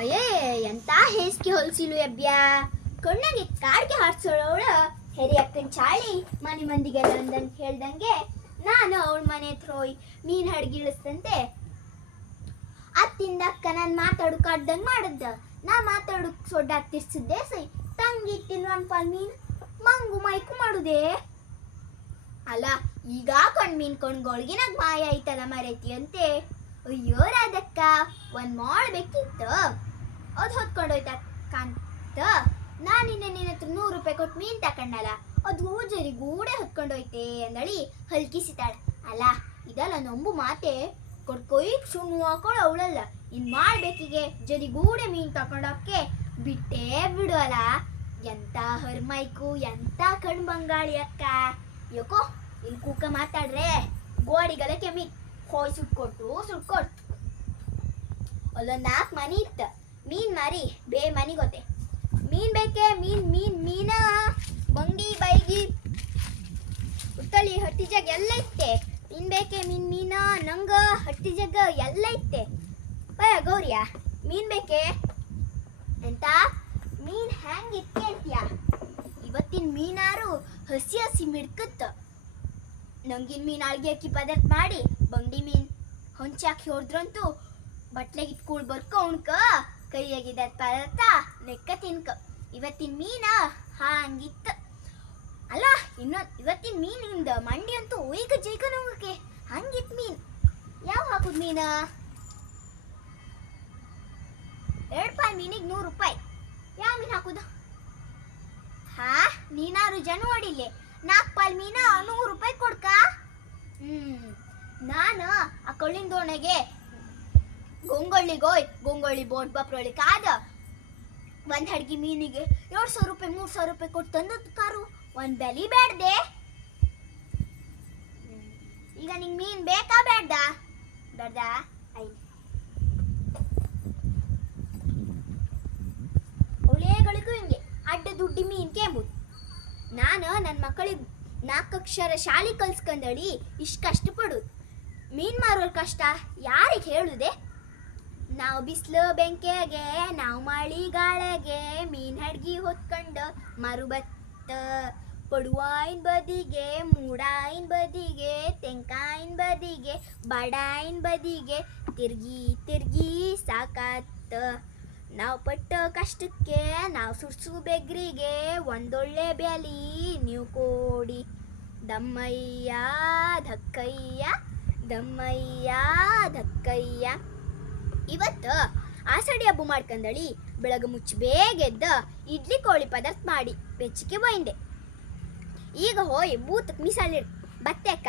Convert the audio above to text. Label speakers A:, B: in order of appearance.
A: ಅಯ್ಯೇ, ಎಂತ ಹೇಸ್ಗೆ ಹೊಲ್ಸಿಲು ಎಬ್ಬ್ಯಾ ಕಣ್ಣಾಗೆ ಕಾಡ್ಗೆ ಹಾರ್ಸೋಳವಳ ಹೆರಿ ಅಕ್ಕನ ಚಾಳಿ, ಮನೆ ಮಂದಿಗೆ ಅಂದಂಗೆ ಹೇಳ್ದಂಗೆ, ನಾನು ಅವಳ ಮನೆ ಹತ್ರ ಹೋಯ್ ಮೀನ್ ಹಡ್ಗಿಳಿಸ್ತಂತೆ. ಅತ್ತಿಂದ ಅಕ್ಕ ನಾನು ಮಾತಾಡೋಕಾಡ್ದಂಗೆ ಮಾಡದ್ದ. ನಾ ಮಾತಾಡೋಕ್ ಸೊಡ್ಡ ಹತ್ತಿರ್ಸಿದ್ದೆ ಸೈ. ತಂಗಿ ತಿನ್ವನ್ ಪಾಲ್ ಮೀನ್, ಮಂಗು ಮೈಕು ಮಾಡುದೇ. ಅಲ್ಲ, ಈಗ ಕೊಂಡ್ ಮೀನ್ ಕೊಂಡ್ಗೊಳ್ಗಿನಾಗ ಮಾಯ ಐತಲ್ಲ ಮರೈತಿ ಅಂತೆ ಅಯ್ಯೋ, ರಾಧಕ್ಕ, ಒಂದ್ ಮಾಡ್ಬೇಕಿತ್ತು ಅದ್ ಹೊತ್ಕೊಂಡೋಯ್ತ ಕಾಂತ? ನಾನು ನಿನ್ನೆ ನಿನ್ನ ಹತ್ರ ನೂರು ರೂಪಾಯಿ ಕೊಟ್ಟು ಮೀನ್ ತಕೊಂಡಲ್ಲ, ಅದು ಹೂಜರಿ ಗೂಡೆ ಹೊತ್ಕೊಂಡೋಯ್ತೆ ಅಂದಳಿ ಹಲ್ಕಿಸಿತಾಳ. ಅಲ್ಲ, ಇದಲ್ಲ ನಂಬು ಮಾತೆ? ಕೊಡ್ಕೊಯ್ ಸುಣ್ಣು ಹಾಕೊಂಡು ಅವಳಲ್ಲ, ಇನ್ ಮಾಡ್ಬೇಕಿಗೆ ಜರಿ ಗೂಡೆ ಮೀನ್ ತಕೊಂಡೋಕೆ ಬಿಟ್ಟೇ ಬಿಡು ಅಲ್ಲ ಎಂತ ಹರ್ಮೈಕು, ಎಂತ ಕಣ್ ಬಂಗಾಳಿ ಅಕ್ಕ? ಯಾಕೋ ಇಲ್ಲಿ ಕೂಕ ಮಾತಾಡ್ರೆ? ಗೋಡಿಗಲ ಕೆಮ್ಮಿ. ಹೋಯ್ ಸುಟ್ಕೊಟ್ಟು ಸುಟ್ಕೊಟ್ಟು ಅಲ್ಲೊಂದ್ ನಾಲ್ಕು ಮನಿ ಇತ್ತ. ಮೀನ್ ಮಾರಿ, ಬೇ ಮನಿ ಗೊತ್ತೆ. ಮೀನ್ ಬೇಕೆ, ಮೀನ್ ಮೀನ್, ಮೀನ? ಬಂಗಿ ಬೈಗಿ ಉತ್ತಳಿ ಹಟ್ಟಿ ಜಗ ಎಲ್ಲ ಇತ್ತೆ. ಮೀನ್ ಬೇಕೆ, ಮೀನ್, ಮೀನ? ನಂಗ ಹಟ್ಟಿ ಜಗ ಎಲ್ಲ ಇತ್ತೆ. ಬಯ, ಗೌರಿಯ, ಮೀನ್ ಬೇಕೆ? ಎಂತ? ಮೀನ್ ಹ್ಯಾಂಗ್ ಇತ್ತೆ ಅಂತ್ಯಾ? ಇವತ್ತಿನ ಮೀನಾರು ಹಸಿ ಹಸಿ ಮಿಡ್ಕತ್ತ ನಂಗಿನ ಮೀನ್ ಅಳ್ಗೆ ಅಕ್ಕಿ ಪದಾರ್ಥ ಮಾಡಿ ಬಂಗಡಿ ಮೀನ್ ಹೊಂಚಾಕಿ ಹೊಡೆದ್ರಂತೂ ಬಟ್ಲೆಗೆ ಬರ್ಕ ಉಣ್ಕ ಕೈಯಾಗಿದ್ದ ಪದಾರ್ಥ ಲೆಕ್ಕ ತಿನ್ಕ. ಇವತ್ತಿನ ಮೀನ ಹಾಂಗಿತ್ತ. ಅಲ್ಲ ಇನ್ನೊಂದು ಇವತ್ತಿನ ಮೀನಿಂದ ಮಂಡಿ ಅಂತೂ ಈಗ ಜೈಕ ನಂಗಕ್ಕೆ ಹಂಗಿತ್ ಮೀನ್. ಯಾವ ಹಾಕುದ್ ಮೀನ? ಎರಡು ಪಾಯಿ ಮೀನಿಗೆ ನೂರು ರೂಪಾಯಿ. ಯಾವ ಮೀನು ಹಾಕುದು? ಹಾ, ನೀನಾರು ಜನ ಹೊಡಿಲಿ ನಾಲ್ಕು ಪಾಲ್ ಮೀನ ನೂರು ರೂಪಾಯಿ ಕೊಡ್ಕ? ಹ್ಮ್, ನಾನು ಆ ಕೊಳ್ಳಿನ ದೋಣೆಗೆ ಗೊಂಗೊಳ್ಳಿಗೋಯ್ ಗೊಂಗೊಳ್ಳಿ ಬೋಟ್ ಬಪ್ರೊಳಿ ಕಾದ. ಒಂದ್ ಹಡ್ಗಿ ಮೀನಿಗೆ ಎರಡ್ ಸಾವಿರ ರೂಪಾಯಿ, ಮೂರ್ ಸಾವಿರ ರೂಪಾಯಿ ಕೊಟ್ಟು ತಂದದ್ ಕಾರು. ಒಂದ್ ಬೆಲಿ ಬೇಡ್ದೆ. ಈಗ ನಿಂಗ್ ಮೀನ್ ಬೇಕಾ ಬೇಡ್ದ? ಬೇಡ್ದ? ಒಳ್ಳೆಗಳಿಗೂ ಹಿಂಗೆ ಅಡ್ಡ ದುಡ್ಡಿ ಮೀನ್ ಕೇಂಬುದು ನಾನು ನನ್ನ ಮಕ್ಕಳಿಗೆ ನಾಲ್ಕಕ್ಷರ ಶಾಲೆ ಕಲ್ಸ್ಕೊಂಡಳಿ ಕಷ್ಟ ಪಡುದು ಮೀನ್ ಮಾರೋರ್ ಕಷ್ಟ ಯಾರಿಗೆ ಹೇಳುದೆ? ನಾವು ಬಿಸಿಲು ಬೆಂಕಿಗೆ ನಾವು ಮಳಿಗಾಳೆಗೆ ಮೀನ್ ಹಡ್ಗಿ ಹೊತ್ಕೊಂಡು ಮರುಬತ್ತ. ಪಡುವಾಯಿನ ಬದಿಗೆ, ಮೂಡಾಯಿನ ಬದಿಗೆ, ತೆಂಕಾಯಿನ ಬದಿಗೆ, ಬಡಾಯಿನ ಬದಿಗೆ ತಿರ್ಗಿ ತಿರ್ಗಿ ಸಾಕತ್ತ. ನಾವು ಪಟ್ಟ ಕಷ್ಟಕ್ಕೆ ನಾವು ಸುಡ್ಸು ಬೆಗ್ರಿಗೆ, ಒಂದೊಳ್ಳೆ ಬ್ಯಾಲಿ ನೀವು ಕೋಡಿ. ದಮ್ಮಯ್ಯ ಧಕ್ಕಯ್ಯ ದಮ್ಮಯ್ಯ ಧಕ್ಕಯ್ಯ ಇವತ್ತು ಆಸಡಿ ಹಬ್ಬ ಮಾಡ್ಕಂದಳಿ. ಬೆಳಗ್ಗೆ ಮುಚ್ಚಿ ಬೇಗ ಎದ್ದ ಇಡ್ಲಿ ಕೋಳಿ ಪದಾರ್ಥ ಮಾಡಿ ಬೆಚ್ಚಿಗೆ ಬೈಂದೆ ಈಗ ಹೋಯ್ ಬೂತಕ್ ಮಿಸಾಲಿಡ್. ಬತ್ತೆಕ್ಕ?